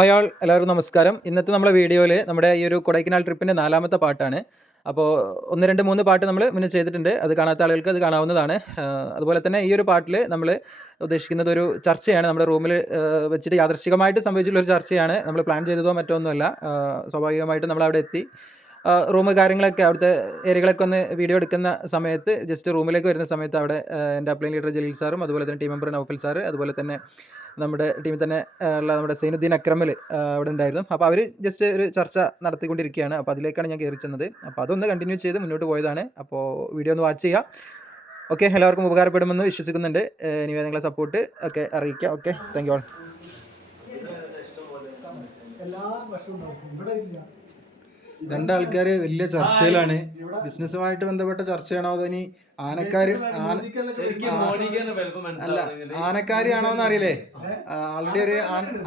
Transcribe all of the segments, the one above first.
Hi ആൾ എല്ലാവർക്കും നമസ്കാരം. ഇന്നത്തെ നമ്മുടെ വീഡിയോയിൽ നമ്മുടെ ഈ ഒരു കൊടൈക്കനാൽ ട്രിപ്പിൻ്റെ 4ാമത്തെ പാട്ടാണ്. അപ്പോൾ 1, 2, 3 പാട്ട് നമ്മൾ മുന്നേ ചെയ്തിട്ടുണ്ട്. അത് കാണാത്ത ആളുകൾക്ക് അത് കാണാവുന്നതാണ്. അതുപോലെ തന്നെ ഈ ഒരു പാട്ടിൽ നമ്മൾ ഉദ്ദേശിക്കുന്നത് ഒരു ചർച്ചയാണ്. നമ്മുടെ റൂമിൽ വെച്ചിട്ട് യാദൃശ്ചികമായിട്ട് സംഭവിച്ചിട്ടുള്ള ഒരു ചർച്ചയാണ്. നമ്മൾ പ്ലാൻ ചെയ്തതോ മറ്റോ ഒന്നുമല്ല. സ്വാഭാവികമായിട്ടും നമ്മളവിടെ എത്തി റൂം കാര്യങ്ങളൊക്കെ അവിടുത്തെ ഏരിയകളൊക്കെ ഒന്ന് വീഡിയോ എടുക്കുന്ന സമയത്ത് ജസ്റ്റ് റൂമിലേക്ക് വരുന്ന സമയത്ത് അവിടെ എൻ്റെ അപ്ലൈൻ ലീഡർ ജലീൽ സാറും അതുപോലെ തന്നെ ടീം മെമ്പർ നൗഫൽ സാറ് അതുപോലെ തന്നെ നമ്മുടെ ടീമിൽ തന്നെ ഉള്ള നമ്മുടെ സൈനുദ്ദീൻ അക്രമിൽ അവിടെ ഉണ്ടായിരുന്നു. അപ്പോൾ അവർ ജസ്റ്റ് ഒരു ചർച്ച നടത്തിക്കൊണ്ടിരിക്കുകയാണ്. അപ്പോൾ അതിലേക്കാണ് ഞാൻ കയറി ചെന്നത്. അപ്പോൾ അതൊന്ന് കണ്ടിന്യൂ ചെയ്ത് മുന്നോട്ട് പോയതാണ്. അപ്പോൾ വീഡിയോ ഒന്ന് വാച്ച് ചെയ്യുക. ഓക്കെ, എല്ലാവർക്കും ഉപകാരപ്പെടുമെന്ന് വിശ്വസിക്കുന്നുണ്ട്. ഇനി നിങ്ങളെ സപ്പോർട്ട് ഒക്കെ അറിയിക്കുക. Okay, thank you all. രണ്ടാൾക്കാർ വലിയ ചർച്ചയിലാണ്. ബിസിനസ്സുമായിട്ട് ബന്ധപ്പെട്ട ചർച്ചയാണോ അതോ ഇനി ആനക്കാര് അല്ല ആനക്കാരിയാണോ എന്ന് അറിയില്ലേ? ആളുടെ ഒരു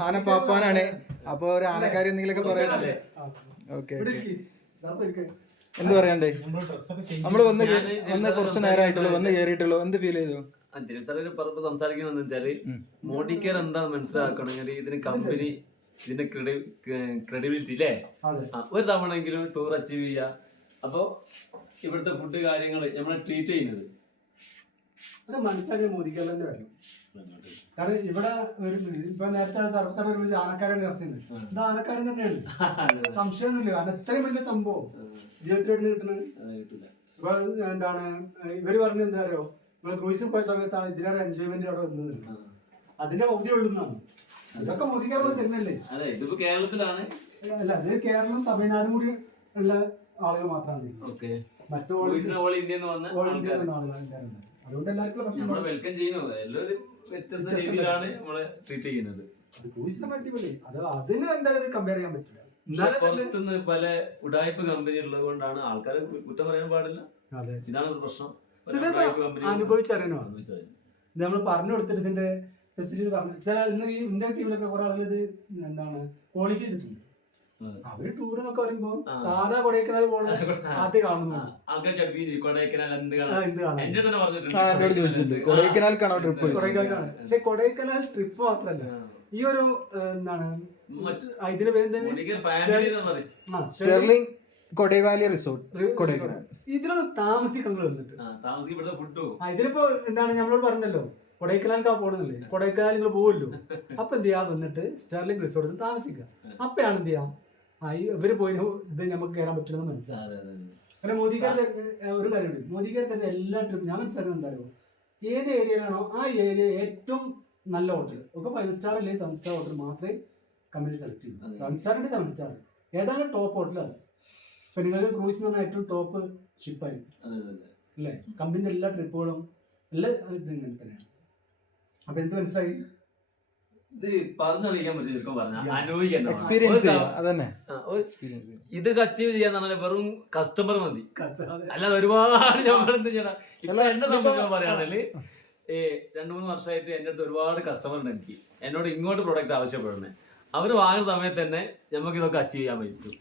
ആനപ്പാപ്പാനാണ്. അപ്പൊ ഒരു ആനക്കാരി എന്തെങ്കിലുമൊക്കെ പറയാനല്ലേ? ഓക്കെ, എന്ത് പറയണ്ടേ? നമ്മള് വന്ന് കുറച്ച് നേരമായിട്ടുള്ളൂ, വന്ന് കയറിയിട്ടുള്ളൂ. എന്ത് ഫീൽ ചെയ്തു? സംസാരിക്കുന്ന വെച്ചാല് മോഡിക്കെയർ എന്താന്ന് മനസ്സിലാക്കണമെങ്കിൽ ഇതിന് കമ്പനി ഇതിന്റെ ക്രെഡിബിലിറ്റി അല്ലേ, ഒരു തവണെങ്കിലും ടൂർ അച്ചീവ് ചെയ്യുക. അപ്പൊ ഇവിടുത്തെ ഫുഡ് കാര്യങ്ങൾ നമ്മളെ ട്രീറ്റ് ചെയ്യുന്നത് അത് മനസ്സിലാക്കിയ മോദിക്കൽ തന്നെ വരും. കാരണം ഇവിടെ ഒരു ഇപ്പൊ നേരത്തെ സർവീസ് ഒരു ആനക്കാരാണ് ചർച്ചയുണ്ട്. ഇത് ആനക്കാരൻ തന്നെയാണ്, സംശയമൊന്നുമില്ല. കാരണം ഇത്രയും വലിയ സംഭവം ജീവിതത്തിലോട്ട് കിട്ടുന്നത്. ഇപ്പൊ എന്താണ് ഇവര് പറഞ്ഞ എന്താ അറിയോ, നിങ്ങൾ ക്രൂസിൽ പോയ സമയത്താണ് ഇതിലേറെ എൻജോയ്മെന്റ് അവിടെ വന്നത്. അതിന്റെ പകുതി ഉള്ളുന്നാണ്. ഇതൊക്കെ മോദിക്കാരുടെ തരുന്നല്ലേ? ഇതിപ്പോ കേരളത്തിലാണ്. അല്ല, അത് കേരളം തമിഴ്നാടും കൂടി ഉള്ള ആളുകൾ മാത്രമാണ്. മറ്റു അതുകൊണ്ട് എല്ലാവർക്കും വെൽക്കം ചെയ്യുന്നത് എല്ലാവരും വ്യത്യസ്ത രീതിയിലാണ് നമ്മളെ ട്രീറ്റ് ചെയ്യുന്നത്. അത് അതിന് എന്തായാലും കമ്പയർ ചെയ്യാൻ പറ്റില്ല. പുറത്തുനിന്ന് പല ഉടായ്പ കമ്പനി ഉള്ളത് കൊണ്ടാണ് ആൾക്കാർ കുറ്റം പറയാൻ പാടില്ല. ഇതാണ് പ്രശ്നം. അനുഭവിച്ചറിയണോ? നമ്മൾ പറഞ്ഞു കൊടുത്തിട്ട് ഇതിന്റെ ഫെസിലിറ്റി പറഞ്ഞു. ചില ഇന്ന് ഈ ഇന്ത്യൻ ടീമിലൊക്കെ കുറെ ആളുകൾ ഇത് എന്താണ് ക്വാളിഫൈ ചെയ്തിട്ടുണ്ട്. അവര് ടൂർ എന്നൊക്കെ പറയുമ്പോ സാധാ കൊടൈക്കനാൽ പോകണം ആദ്യം കാണുന്നു. പക്ഷെ കൊടൈക്കനാൽ ട്രിപ്പ് മാത്രല്ല, ഈ ഒരു എന്താണ് ഇതിന്റെ പേര് സ്റ്റെർലിംഗ് കൊടൈവാലി റിസോർട്ട് കൊടൈക്കനാൽ. ഇതിലൊന്ന് താമസിക്കുന്നത് വന്നിട്ട് ഇതിലിപ്പോ എന്താണ് നമ്മളോട് പറഞ്ഞല്ലോ കൊടൈക്കനാൽക്കാ പോകണമെന്നില്ലേ, കൊടൈക്കനാൽ നിങ്ങൾ പോകുമല്ലോ. അപ്പൊ എന്ത് ചെയ്യാ, വന്നിട്ട് സ്റ്റെർലിംഗ് റിസോർട്ടിൽ താമസിക്കുക. അപ്പയാണ് എന്ത് ചെയ്യാം ഇവര് പോയി ഇത് നമുക്ക് കയറാൻ പറ്റില്ലെന്ന് മനസ്സിലാകും. പിന്നെ മോദിക്കാർ ഒരു കാര്യമുണ്ട്, മോദിക്കാർ തന്നെ എല്ലാ ട്രിപ്പും ഞാൻ മനസ്സിലാക്കുന്നത് എന്തായാലും ഏത് ഏരിയയിലാണോ ആ ഏരിയ ഏറ്റവും നല്ല ഹോട്ടൽ ഒക്കെ 5 സ്റ്റാർ അല്ലെങ്കിൽ 7 സ്റ്റാർ ഹോട്ടൽ മാത്രമേ കമ്പനി സെലക്ട് ചെയ്യൂ. 7 സ്റ്റാറിന്റെ 7 സ്റ്റാർ ഏതാണ് ടോപ്പ് ഹോട്ടൽ അത്. ഇപ്പൊ നിങ്ങൾക്ക് ക്രൂസ് എന്ന് പറഞ്ഞാൽ ഏറ്റവും ടോപ്പ് ഷിപ്പായിരിക്കും അല്ലേ. കമ്പനിന്റെ എല്ലാ ട്രിപ്പുകളും എല്ലാ ഇത് ഇങ്ങനെ തന്നെയാണ്. അപ്പൊ എന്ത് മനസ്സിലായി? ഇത് പറഞ്ഞറിയിക്കാൻ പറ്റും, എക്സ്പീരിയൻസ് ഇത് അച്ചീവ് ചെയ്യാന്ന് പറഞ്ഞാൽ വെറും കസ്റ്റമർ മതി, അല്ലാതെ ഒരുപാട് നമ്മൾ എന്ത് ചെയ്യണം. ഇപ്പൊ എന്നെ സംബന്ധിച്ച് പറയുകയാണെങ്കിൽ 2-3 വർഷമായിട്ട് എന്റെ അടുത്ത് ഒരുപാട് കസ്റ്റമർ ഉണ്ട്. എനിക്ക് എന്നോട് ഇങ്ങോട്ട് പ്രൊഡക്റ്റ് ആവശ്യപ്പെടുന്നത് അവര് വാങ്ങുന്ന സമയത്ത് തന്നെ നമുക്ക് ഇതൊക്കെ അച്ചീവ് ചെയ്യാൻ പറ്റും.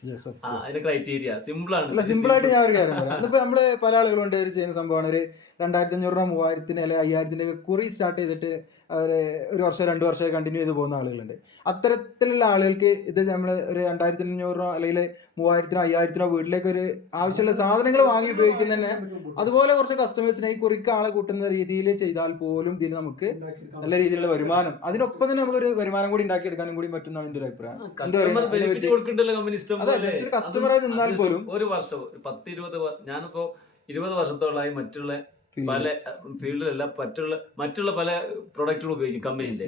അതിന്റെ ക്രൈറ്റീരിയ സിമ്പിൾ ആണ്. സിമ്പിൾ ആയിട്ട് ഞാൻ ഒരു കാര്യം പറയാം. ഇന്നിപ്പോ നമ്മള് പല ആളുകളുണ്ട് ഒരു ചെയ്യുന്ന സംഭവമാണ്, ഒരു 2500 രൂപ 3000 അല്ലെങ്കിൽ 5000 കുറി സ്റ്റാർട്ട് ചെയ്തിട്ട് അവര് 1 വർഷം 2 വർഷമായി കണ്ടിന്യൂ ചെയ്ത് പോകുന്ന ആളുകളുണ്ട്. അത്തരത്തിലുള്ള ആളുകൾക്ക് ഇത് നമ്മൾ ഒരു 2500 രൂപ അല്ലെങ്കിൽ 3000-5000 വീട്ടിലേക്ക് ഒരു ആവശ്യമുള്ള സാധനങ്ങൾ വാങ്ങി ഉപയോഗിക്കുന്നതന്നെ. അതുപോലെ കുറച്ച് കസ്റ്റമേഴ്സിനെ ഈ കുറിക്ക് ആളെ കൂട്ടുന്ന രീതിയിൽ ചെയ്താൽ പോലും ഇതിൽ നമുക്ക് നല്ല രീതിയിലുള്ള വരുമാനം, അതിനൊപ്പം തന്നെ നമുക്കൊരു വരുമാനം കൂടി ഉണ്ടാക്കിയെടുക്കാനും കൂടി പറ്റുന്നതാണ് എന്റെ ഒരു അഭിപ്രായം. കസ്റ്റമറായി നിന്നാൽ പോലും ഒരു വർഷം 10-20 ഞാനിപ്പോ 20 വർഷത്തോളമായി മറ്റുള്ള പല ഫീൽഡിലല്ല മറ്റുള്ള പല പ്രൊഡക്റ്റുകൾ ഉപയോഗിക്കും കമ്പനീന്റെ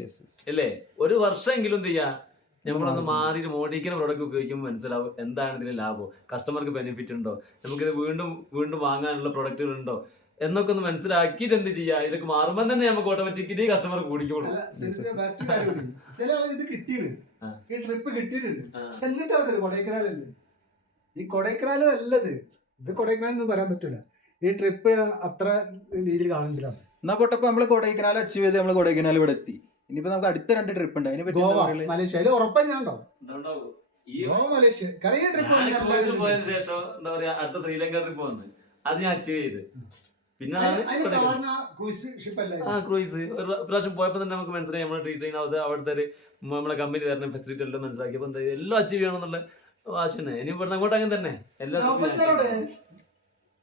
അല്ലേ. ഒരു വർഷമെങ്കിലും എന്ത് ചെയ്യാ നമ്മളൊന്ന് മാറിയിട്ട് മോഡിക്കുന്ന പ്രൊഡക്റ്റ് ഉപയോഗിക്കുമ്പോൾ മനസ്സിലാവും എന്താണ് ഇതിന് ലാഭം, കസ്റ്റമർക്ക് ബെനിഫിറ്റ് ഉണ്ടോ, നമുക്കിത് വീണ്ടും വാങ്ങാനുള്ള പ്രൊഡക്റ്റുകൾ ഉണ്ടോ എന്നൊക്കെ ഒന്ന് മനസ്സിലാക്കിയിട്ട് എന്ത് ചെയ്യാ. ഇതൊക്കെ മാറുമ്പോൾ തന്നെ നമുക്ക് ഓട്ടോമാറ്റിക്കലി കസ്റ്റമർ കൂടിക്കോളും. ഈ ട്രിപ്പ് കിട്ടിയിട്ടുണ്ട് എന്നിട്ട് അവര് കൊടൈക്കനാലല്ലേ, ഈ കൊടൈക്കനാലും അല്ലത്, ഇത് കൊടൈക്കനാൽ എന്ന് പറയാൻ പറ്റൂല. ഈ ട്രിപ്പ് അത്ര രീതിയിൽ കാണുന്നില്ല. എന്നാ പൊട്ടപ്പോ നമ്മള് കൊടൈക്കനാൽ അച്ചീവ് ചെയ്ത് നമ്മള് കൊടൈക്കനാൽ ഇവിടെ എത്തി. ഇനിയിപ്പോ നമുക്ക് അടുത്ത 2 ട്രിപ്പ് ഉണ്ട്. അതിനെ പറ്റി മലേഷ്യ ഉറപ്പായി ഞാൻ മലേഷ്യ പോയതിനു ശേഷം എന്താ പറയാ അടുത്ത ശ്രീലങ്ക ട്രിപ്പ് വന്ന് അത് ഞാൻ അച്ചീവ് ചെയ്ത്. പിന്നെ ക്രൂയിസ് ഒരു പ്രാവശ്യം പോയപ്പോ തന്നെ നമുക്ക് മനസ്സിലായി നമ്മളെ ട്രീറ്റ് ചെയ്യുന്നത് അവിടുത്തെ ഒരു നമ്മളെ കമ്പനി തരുന്ന ഫെസിലിറ്റി എല്ലാം മനസ്സിലാക്കിയപ്പോൾ എന്താ എല്ലാം അച്ചീവ് ചെയ്യണം എന്നുള്ള വാശന. ഇനി ഇവിടുന്ന് അങ്ങോട്ട് അങ്ങനെ തന്നെ എല്ലാം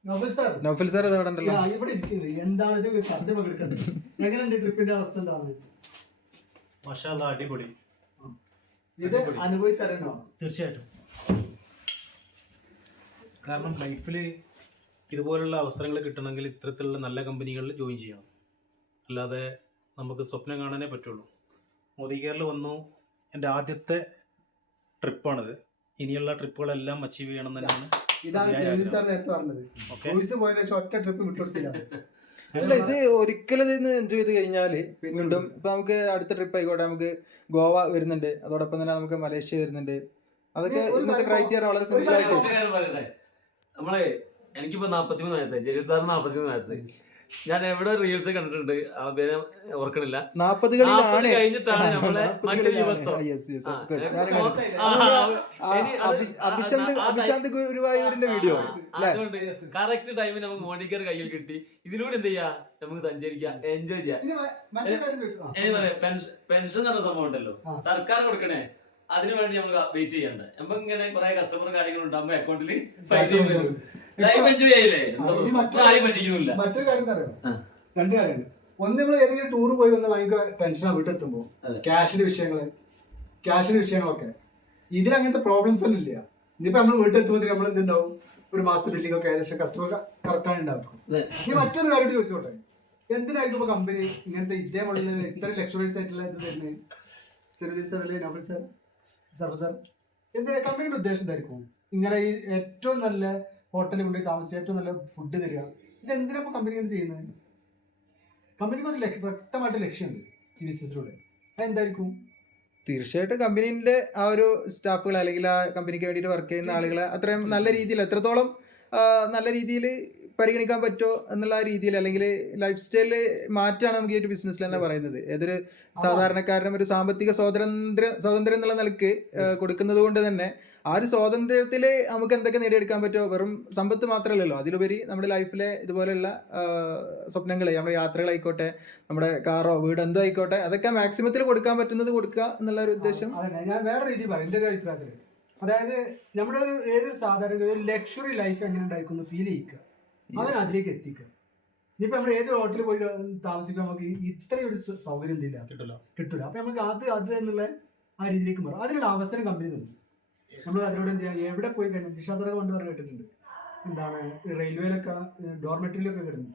നൗഫൽ സാർ ഇത് അവിടെ ഉണ്ടല്ലോ. ഇവിടെ ഇരിക്കുന്നത് എന്താണ് ഇത് സത്യം എടുക്കേണ്ടത്? എങ്ങനെയുണ്ട് ട്രിപ്പിന്റെ അവസ്ഥ? എന്താണ്? മാഷാഅല്ലാ, അടിപൊളി. ഇത് അനുഭവിച്ചറിയണോ? തീർച്ചയായിട്ടും. കാരണം ലൈഫിൽ ഇതുപോലുള്ള അവസരങ്ങൾ കിട്ടണമെങ്കിൽ ഇത്തരത്തിലുള്ള നല്ല കമ്പനികളിൽ ജോയിൻ ചെയ്യണം. അല്ലാതെ നമുക്ക് സ്വപ്നം കാണാനേ പറ്റുള്ളൂ. മോദി കെയറിൽ വന്നു, എൻ്റെ ആദ്യത്തെ ട്രിപ്പാണിത്. ഇനിയുള്ള ട്രിപ്പുകളെല്ലാം അച്ചീവ് ചെയ്യണം തന്നെയാണ്. ഇതാണ് സാർ നേരത്തെ പറഞ്ഞത്. കോഴ്സ് പോയതിനു ശേഷം ഒറ്റ ട്രിപ്പ് വിട്ടുകൊടുത്തില്ല. അല്ല, ഇത് ഒരിക്കലും ഇതിന്ന് എൻജോയ് ചെയ്ത് കഴിഞ്ഞാൽ വീണ്ടും ഇപ്പൊ നമുക്ക് അടുത്ത ട്രിപ്പ് ആയിക്കോട്ടെ, നമുക്ക് ഗോവ വരുന്നുണ്ട്, അതോടൊപ്പം തന്നെ നമുക്ക് മലേഷ്യ വരുന്നുണ്ട്. അതൊക്കെ ഇന്നത്തെ ക്രൈറ്റീരിയ വളരെ സിമ്പിൾ ആയിട്ട്. നമ്മളെ എനിക്കിപ്പോ 43 വയസ്സായി, ജലീൽ സാറിന് 43 വയസ്സായി. ഞാൻ എവിടെ റീൽസ് കണ്ടിട്ടുണ്ട്, ആ പേര് ഓർക്കണില്ല. 40 കഴിഞ്ഞിട്ടാണ് നമ്മളെ മറ്റൊരു യുവത്വം. അഭിശാന്ത് ഗുരുവായൂരിന്റെ വീഡിയോ അതുകൊണ്ട് കറക്റ്റ് ടൈമിൽ നമുക്ക് മോണിക്കർ കയ്യിൽ കിട്ടി. ഇതിലൂടെ എന്ത് ചെയ്യാ, നമുക്ക് സഞ്ചരിക്കാം, എൻജോയ് ചെയ്യാം. പെൻഷൻ എന്ന സംഭവം ഉണ്ടല്ലോ, സർക്കാർ കൊടുക്കണേ, അതിനു വേണ്ടി നമ്മൾ വെയിറ്റ് ചെയ്യണ്ട. നമുക്ക് ഇങ്ങനെ കുറെ കസ്റ്റമറും കാര്യങ്ങളും ഉണ്ടാകുമ്പോ അക്കൗണ്ടിൽ പൈസ ടൈം എൻജോയ് ചെയ്യില്ലേ, ആരും പറ്റിക്കുന്നില്ല. മറ്റൊരു കാര്യം അറിയാം, രണ്ട് കാര്യമാണ്. ഒന്ന്, നമ്മൾ ഏതെങ്കിലും ടൂർ പോയി വന്ന് ഭയങ്കര ടെൻഷനാണ് വീട്ടിൽ എത്തുമ്പോൾ, ക്യാഷിന്റെ വിഷയങ്ങളൊക്കെ. ഇതിലങ്ങനത്തെ പ്രോബ്ലംസ് ഒന്നും ഇല്ല. ഇനിയിപ്പോ നമ്മൾ വീട്ടിൽ എത്തുമ്പോൾ നമ്മൾ എന്തുണ്ടാവും, ഒരു മാസത്തെ ബില്ലിംഗ് ഒക്കെ ഏകദേശം കസ്റ്റമർ കറക്റ്റാണ് ഉണ്ടാവും. ഇനി മറ്റൊരു കാര്യം ചോദിച്ചോട്ടെ, എന്തിനായിരിക്കും ഇപ്പൊ കമ്പനി ഇങ്ങനത്തെ ഇതേപോലെ ഇത്ര ലക്ഷറീസ് ആയിട്ടുള്ള ഇത് തരുന്നത്? സെനജി സാർ അല്ലേ, നൗഫൽ സാർ, സർവ സാർ, എന്തിനാ കമ്പനിയുടെ ഉദ്ദേശം എന്തായിരിക്കും? ഇങ്ങനെ ഈ ഏറ്റവും നല്ല ഹോട്ടലിൽ കൊണ്ടുപോയി താമസിച്ച് ഏറ്റവും നല്ല ഫുഡ് തരിക, ഇതെന്തിനാ ഇപ്പൊ കമ്പനി ഇങ്ങനെ ചെയ്യുന്നത്? കമ്പനിക്ക് ഒരു വ്യക്തമായിട്ട് ലക്ഷ്യമുണ്ട് ഈ ബിസിനസ്സിലൂടെ. അതെന്തായിരിക്കും? തീർച്ചയായിട്ടും കമ്പനീന്റെ ആ ഒരു സ്റ്റാഫുകൾ അല്ലെങ്കിൽ ആ കമ്പനിക്ക് വേണ്ടിയിട്ട് വർക്ക് ചെയ്യുന്ന ആളുകളെ അത്രയും നല്ല രീതിയിൽ, എത്രത്തോളം നല്ല രീതിയിൽ പരിഗണിക്കാൻ പറ്റുമോ എന്നുള്ള രീതിയിൽ, അല്ലെങ്കിൽ ലൈഫ് സ്റ്റൈലിൽ മാറ്റാണ് നമുക്ക് ഈ ഒരു ബിസിനസ്സിൽ തന്നെ പറയുന്നത്. ഏതൊരു സാധാരണക്കാരനും ഒരു സാമ്പത്തിക സ്വാതന്ത്ര്യം എന്നുള്ള നിലക്ക് കൊടുക്കുന്നത് കൊണ്ട് തന്നെ ആ ഒരു സ്വാതന്ത്ര്യത്തിൽ നമുക്ക് എന്തൊക്കെ നേടിയെടുക്കാൻ പറ്റുമോ, വെറും സമ്പത്ത് മാത്രമല്ലല്ലോ, അതിലുപരി നമ്മുടെ ലൈഫിലെ ഇതുപോലെയുള്ള സ്വപ്നങ്ങൾ, നമ്മുടെ യാത്രകളായിക്കോട്ടെ, നമ്മുടെ കാറോ വീട് എന്തോ ആയിക്കോട്ടെ, അതൊക്കെ മാക്സിമത്തിൽ കൊടുക്കാൻ പറ്റുന്നത് കൊടുക്കുക എന്നുള്ള ഒരു ഉദ്ദേശം. അതെ, ഞാൻ വേറെ രീതി പറയാം എൻ്റെ ഒരു അഭിപ്രായത്തിൽ. അതായത് നമ്മുടെ ഏതൊരു സാധാരണ ഒരു ലക്ഷറി ലൈഫ് എങ്ങനെ ഉണ്ടായിരിക്കുന്നു ഫീൽ ചെയ്യിക്കുക, അവൻ അതിലേക്ക് എത്തിക്കുക. ഇനിയിപ്പോൾ നമ്മൾ ഏതൊരു ഹോട്ടലിൽ പോയി താമസിക്കുമ്പോൾ നമുക്ക് ഇത്രയൊരു സൗകര്യം എന്തില്ല, കിട്ടില്ല. അപ്പം നമുക്ക് അത് എന്നുള്ള ആ രീതിയിലേക്ക് മാറും. അതിനുള്ള അവസരം കമ്പനി തന്നു. നമ്മൾ അതിലൂടെ എന്ത് ചെയ്യാം, എവിടെ പോയി കഴിഞ്ഞാൽ ജിഷാസറൊക്കെ കൊണ്ട് പറഞ്ഞ് കേട്ടിട്ടുണ്ട്, എന്താണ് റെയിൽവേയിലൊക്കെ ഡോർമെറ്ററിയിലൊക്കെ കിടന്നു.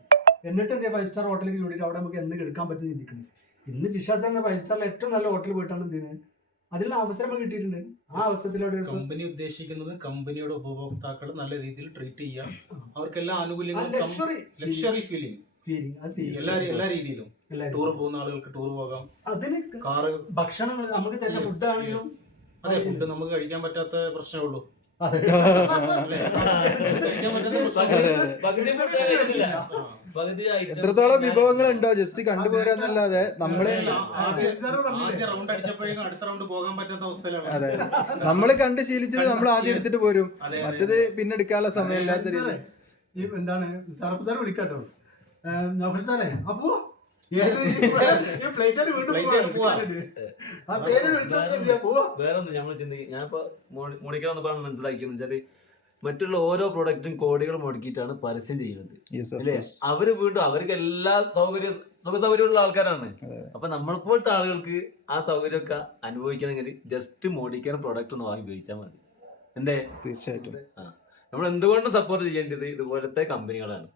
എന്നിട്ട് എന്താ 5 സ്റ്റാർ ഹോട്ടലിലേക്ക് വേണ്ടിയിട്ട് അവിടെ നമുക്ക് എന്ന് എടുക്കാൻ പറ്റുന്ന ചിന്തിക്കുന്നത്. ഇന്ന് ജിഷാസർ എന്ന 5 സ്റ്റാറിൽ ഏറ്റവും നല്ല ഹോട്ടലിൽ പോയിട്ടാണ് എന്തിന് അതിനുള്ള അവസരം കിട്ടിയിട്ടുണ്ട്. ആ അവസരത്തിലൂടെ കമ്പനി ഉദ്ദേശിക്കുന്നത് കമ്പനിയുടെ ഉപഭോക്താക്കൾ നല്ല രീതിയിൽ ട്രീറ്റ് ചെയ്യാം, അവർക്കെല്ലാ ആനുകൂല്യങ്ങളും, ലക്ഷറി ഫീലിംഗ് എല്ലാ രീതിയിലും. ടൂർ പോകുന്ന ആളുകൾക്ക് ടൂർ പോകാം, അതിന് കാറ്, ഭക്ഷണം നമുക്ക് തരുന്ന ഫുഡ് ആണെങ്കിലും. അതെ, ഫുഡ് നമുക്ക് കഴിക്കാൻ പറ്റാത്ത പ്രശ്നമേ ഉള്ളൂ. എത്രത്തോളം വിഭവങ്ങളുണ്ടോ ജസ്റ്റ് കണ്ടുപോരാന്നല്ലാതെ നമ്മള് ആദ്യ റൗണ്ട് അടിച്ചപ്പോഴേക്കും അടുത്ത റൗണ്ട് പോകാൻ പറ്റാത്ത അവസ്ഥയിലാണ്. അതെ, നമ്മള് കണ്ട് ശീലിച്ചത് നമ്മൾ ആദ്യം എടുത്തിട്ട് പോരും, മറ്റത് പിന്നെ എടുക്കാനുള്ള സമയമില്ലാത്ത രീതി. ഈ എന്താണ് സർഫ് സാർ വിളിക്കാട്ടോ, നൗഫൽ സാറേ, അപ്പോ വേറൊന്നും നമ്മൾ ചിന്തിക്കും. ഞാനിപ്പോ മോണിക്കർ വന്നപ്പോഴാണ് മനസ്സിലാക്കിയെന്ന് വെച്ചാല് മറ്റുള്ള ഓരോ പ്രൊഡക്റ്റും കോടികൾ മുടക്കിയിട്ടാണ് പരസ്യം ചെയ്യുന്നത് അല്ലേ. അവര് വീണ്ടും അവർക്ക് എല്ലാ സുഖ സൗകര്യമുള്ള ആൾക്കാരാണ്. അപ്പൊ നമ്മളെപ്പോലത്തെ ആളുകൾക്ക് ആ സൗകര്യമൊക്കെ അനുഭവിക്കണമെങ്കിൽ ജസ്റ്റ് മോഡിക്കർ പ്രൊഡക്റ്റ് ഒന്ന് വാങ്ങി ഉപയോഗിച്ചാൽ മതി. എന്തേ? തീർച്ചയായിട്ടും നമ്മൾ എന്തുകൊണ്ടും സപ്പോർട്ട് ചെയ്യേണ്ടത് ഇതുപോലത്തെ കമ്പനികളാണ്.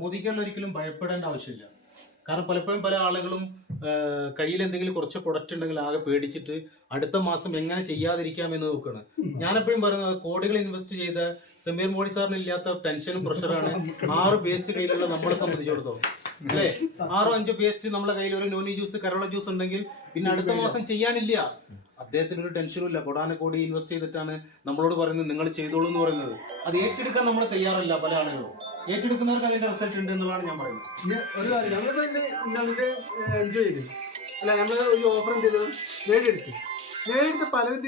മോദിക്കുള്ള ഒരിക്കലും ഭയപ്പെടേണ്ട ആവശ്യമില്ല. കാരണം പലപ്പോഴും പല ആളുകളും കയ്യിൽ എന്തെങ്കിലും കുറച്ച് പ്രൊഡക്റ്റ് ഉണ്ടെങ്കിൽ ആകെ പേടിച്ചിട്ട് അടുത്ത മാസം എങ്ങനെ ചെയ്യാതിരിക്കാം എന്ന് നോക്കുകയാണ്. ഞാനെപ്പോഴും പറയുന്നത്, കോടികൾ ഇൻവെസ്റ്റ് ചെയ്ത സമീർ മോഡി സാറിന് ഇല്ലാത്ത ടെൻഷനും പ്രഷറാണ് 6 പേസ്റ്റ് കയ്യിലുള്ള നമ്മളെ സംബന്ധിച്ചിടത്തോളം അല്ലേ. 6-5 പേസ്റ്റ് നമ്മളെ കയ്യിൽ, ഒരു നോനി ജ്യൂസ്, കരോള ജ്യൂസ് ഉണ്ടെങ്കിൽ പിന്നെ അടുത്ത മാസം ചെയ്യാനില്ല. അദ്ദേഹത്തിന് ഒരു ടെൻഷനും ഇല്ല. കോടി ഇൻവെസ്റ്റ് ചെയ്തിട്ടാണ് നമ്മളോട് പറയുന്നത് നിങ്ങൾ ചെയ്തോളൂ എന്ന് പറയുന്നത്. അത് ഏറ്റെടുക്കാൻ നമ്മൾ തയ്യാറല്ല പല ആളുകളും. ഏറ്റെടുക്കുന്നവർക്ക് അതിന്റെ റിസൾട്ട് ഉണ്ട് എന്നുള്ളതാണ് ഞാൻ പറയുന്നത്. ഒരു കാര്യം, നമ്മളിപ്പോ എന്താണ് ഇത് എൻജോയ് ചെയ്ത് അല്ല, നമ്മൾ ഒരു ഓഫർ എന്ത് ചെയ്തതും നേടിയെടുത്ത് പലരും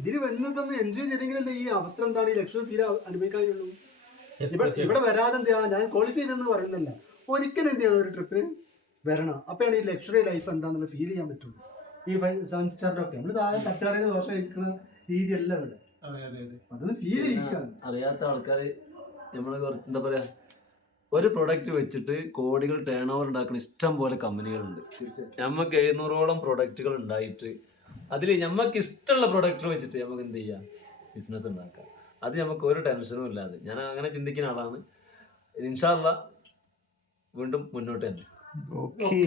ഇതിൽ വന്നതൊന്ന് എൻജോയ് ചെയ്തെങ്കിലല്ലേ ഈ അവസരം എന്താണ് ഈ ലക്ഷറി ഫീൽ അനുഭവിക്കാനുള്ളൂ. ഇവിടെ വരാതെ എന്ത് ചെയ്യണം, ഞാൻ ക്വാളിഫൈ ചെയ്തെന്ന് പറയുന്നില്ല, ഒരിക്കലും എന്ത് ചെയ്യണം, ഒരു ട്രിപ്പിന് വരണം. അപ്പോഴാണ് ഈ ലക്ഷറി ലൈഫ് എന്താണെന്നുള്ള ഫീൽ ചെയ്യാൻ പറ്റുള്ളൂ. ഈ 7 സ്റ്റാറിന്റെ ഒക്കെ നമ്മൾ താഴെ തട്ടുകടയിൽ ദോശ കഴിക്കുന്ന രീതിയല്ല ഇവിടെ. അതെ അതെ അതെ. അതൊന്ന് ഫീൽ ചെയ്യിക്കാണ്. അറിയാത്ത ആൾക്കാര് നമ്മള് കുറച്ച് എന്താ പറയാ, ഒരു പ്രൊഡക്റ്റ് വെച്ചിട്ട് കോടികൾ ടേൺ ഓവർ ഉണ്ടാക്കുന്ന ഇഷ്ടം പോലെ കമ്പനികളുണ്ട്. നമുക്ക് 700ഓളം പ്രൊഡക്റ്റുകൾ ഉണ്ടായിട്ട് അതിൽ നമുക്ക് ഇഷ്ടമുള്ള പ്രൊഡക്റ്റ് വെച്ചിട്ട് നമുക്ക് എന്ത് ചെയ്യാം, ബിസിനസ് ഉണ്ടാക്കാം. അത് നമുക്ക് ഒരു ടെൻഷനും ഇല്ലാതെ. ഞാൻ അങ്ങനെ ചിന്തിക്കുന്ന ആളാണ്. ഇൻഷാ അല്ലാഹ് വീണ്ടും മുന്നോട്ട് തന്നെ. ഓക്കേ.